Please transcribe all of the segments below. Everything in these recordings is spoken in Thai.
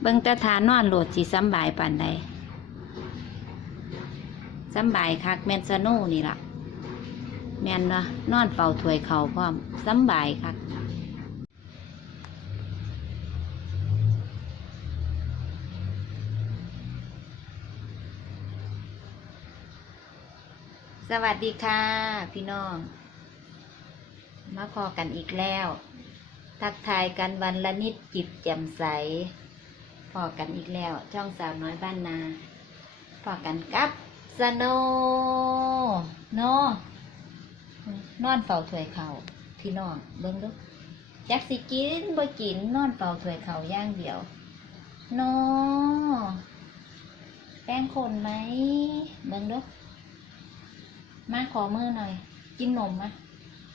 เบิ่งแต่ทานอนโหลดสิสำบายปานใดสำบายคักแมนซาโน่นี่ล่ะ แมนเนาะนอนเฝ้าถวยเขาพร้อมสำบายคักสวัสดีค่ะ พี่น้อง มาพอกันอีกแล้ว ทักทายกันวันละนิดจิบแจ่มใส พอกันอีกแล้ว ช่องสาวน้อยบ้านนาพอกันกับสโนโนนอนเฝ้าถวยเขาพี่น้องเบิ้งดูจักสิกินบ่กินนอนเฝ้าถวยเขาย่างเดียวโนแป้งคนไหมเบิ้งดูมาขอมือหน่อย กินนมมะ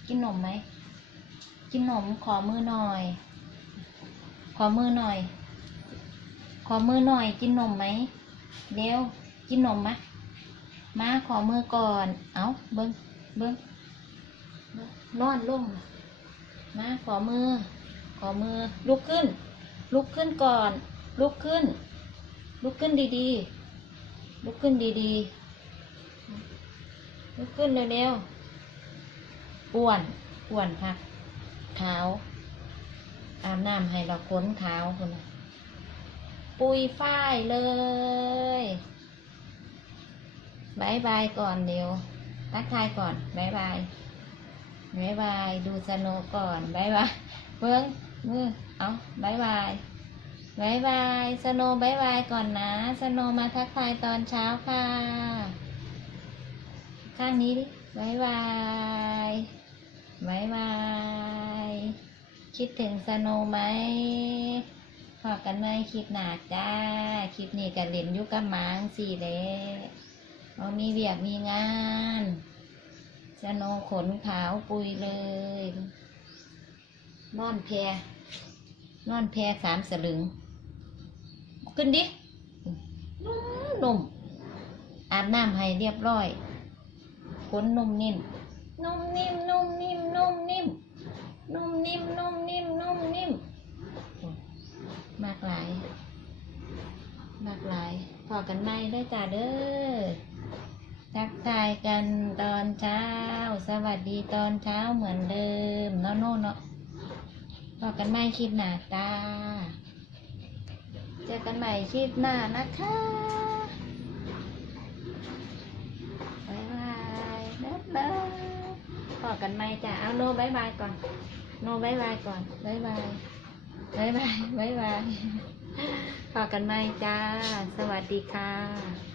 กินนมไหมกินนมขอมือหน่อย ขอมือหน่อย ขอมือหน่อยกินนมไหมเร็วกินนมมะมาขอมือก่อน เอาเบิ้งเบิ้งนอนลงมาขอมือ ขอมือลุกขึ้น ลุกขึ้นก่อน ลุกขึ้น ลุกขึ้นดีๆ ลุกขึ้นดีๆ ลุกขึ้นเร็วๆอ้วนอ้วนค่ะขาวอาบน้ำให้เราขนขาวคนนะ ปุยฝ้ายเลยบายบายก่อนเดี๋ยว ทักทายก่อนบายบายบายบาย ดูสโนว์ก่อนบายบายเบิ้งมือเอาบายบายบายบายสโนว์บายบายก่อนนะ สโนว์มาทักทายตอนเช้าค่ะ ข้างนี้ดิบายบายบายบาย คิดถึงสโนว์ไหม พอกันไหมคลิปหนาจ้า คลิปนี้กันเล่นอยุกกับมางสี่เด้เอามีเวียกมีงานสโนขนขาวปุยเลย นอนแพรนอนแพรสามสลึง ขึ้นดิ นุ่มนุ่มอาบน้ำให้เรียบร้อยขนนมนิ่มนุ่มนิ่มนุ่มนิ่มนุ่มนิ่ม นุ่มนิ่มนุ่มนิ่มนุ่มนิ่ม มากหลาย มากหลายพอกันไหมเด้จ้าเด้อทักทายกันตอนเช้า สวัสดีตอนเช้าเหมือนเดิมเนาะโน่เนาะพอกันไหมคลิปหน้าตา เจอกันใหม่คลิปหน้านะคะบายบายบ๊ายบายพอกันไหมจ้ะเอาโนบายบายก่อน โนบายบายก่อนบายบายบายบายบายบาย พอกันไหมจ้า สวัสดีค่ะ